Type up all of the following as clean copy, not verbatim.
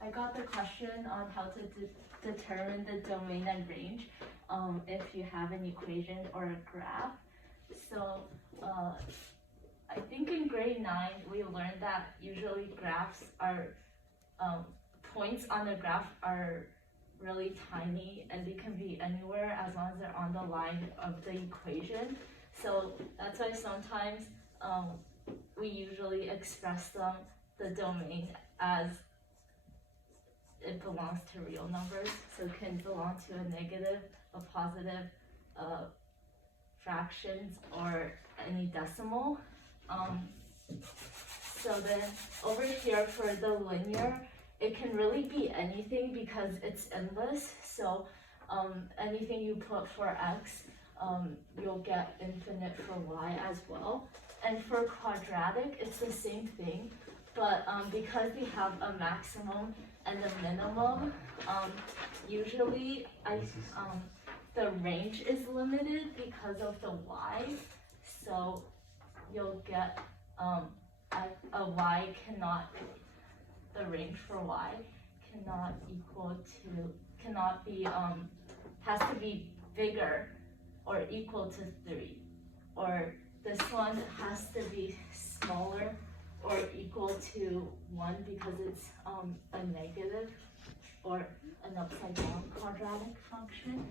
I got the question on how to determine the domain and range if you have an equation or a graph. So I think in grade 9 we learned that usually graphs are points on the graph are really tiny and they can be anywhere as long as they're on the line of the equation. So that's why sometimes we usually express the domain as it belongs to real numbers. So it can belong to a negative, a positive, fractions, or any decimal. So then over here for the linear, it can really be anything because it's endless. So anything you put for x, you'll get infinite for y as well. And for quadratic, it's the same thing, but because we have a maximum and a minimum, usually the range is limited because of the y. So you'll get a y cannot, the range for y cannot be, has to be bigger or equal to 3. Or this one has to be smaller or equal to 1 because it's a negative or an upside down quadratic function.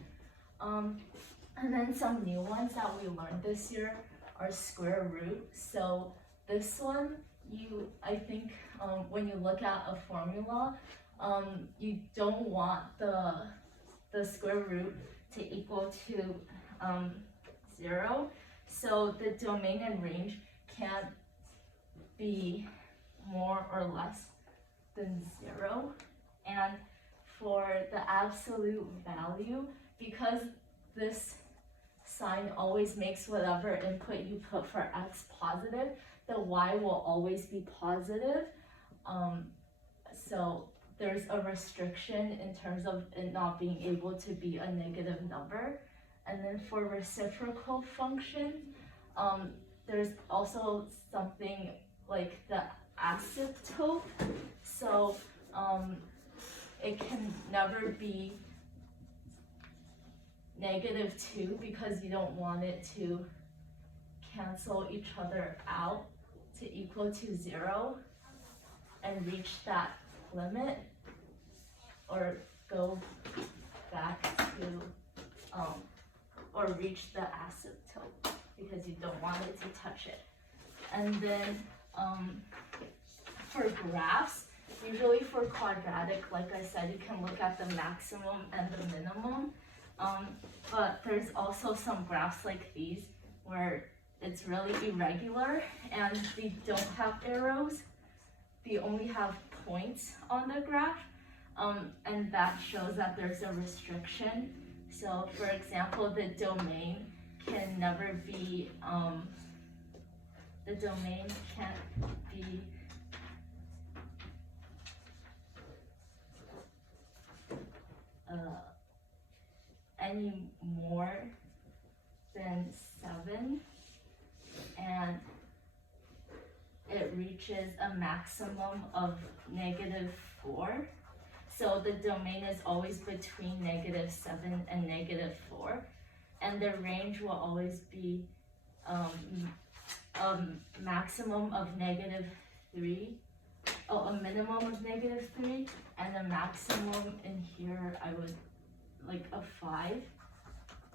And then some new ones that we learned this year are square root. So this one, I think when you look at a formula, you don't want the square root to equal to 0. So the domain and range can't be more or less than 0. And for the absolute value, because this sign always makes whatever input you put for x positive, the y will always be positive. So there's a restriction in terms of it not being able to be a negative number. And then for reciprocal function, there's also something like the asymptote. So it can never be -2 because you don't want it to cancel each other out to equal to 0 and reach that limit or go back to or reach the asymptote because you don't want it to touch it. And then for graphs, usually for quadratic, like I said, you can look at the maximum and the minimum. But there's also some graphs like these where it's really irregular and they don't have arrows. They only have points on the graph, and that shows that there's a restriction. So for example, the domain can never be, the domain can't be any more than 7, and it reaches a maximum of -4. So the domain is always between -7 and -4, and the range will always be a maximum of -3, a minimum of -3, and a maximum in here I would like a 5.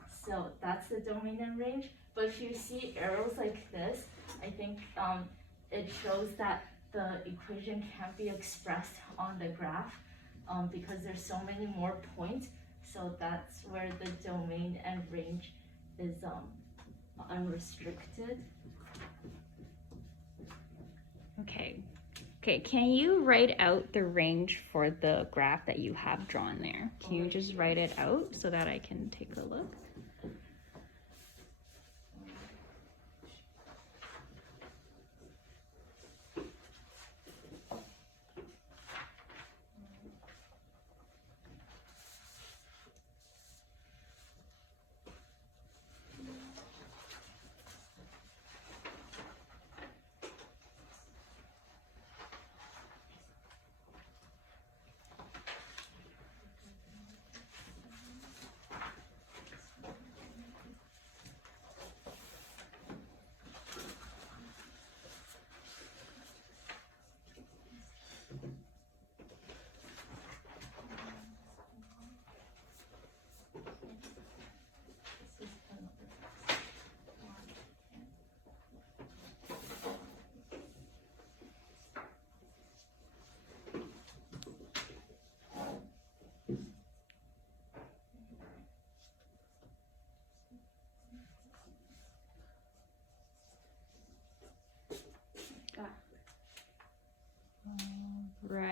So that's the domain and range. But if you see arrows like this, I think it shows that the equation can't be expressed on the graph because there's so many more points. So that's where the domain and range is unrestricted. Okay, can you write out the range for the graph that you have drawn there? Can you just write it out so that I can take a look?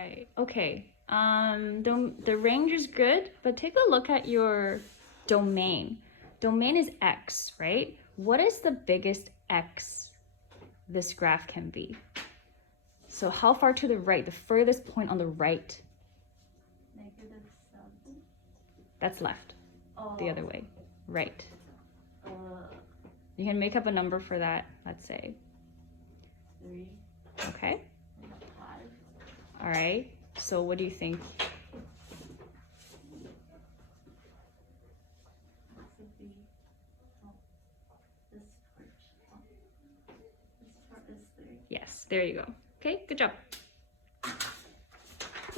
right. Okay. The range is good, but take a look at your domain. Domain is X, right? What is the biggest X this graph can be? So how far to the right? The furthest point on the right. -7. That's left. Oh, The other way. Right. uh, You can make up a number for that, let's say. 3, Okay. 5. All right. So what do you think? Could be, oh, this part, oh, this part is 3. Yes, there you go. Okay, good job.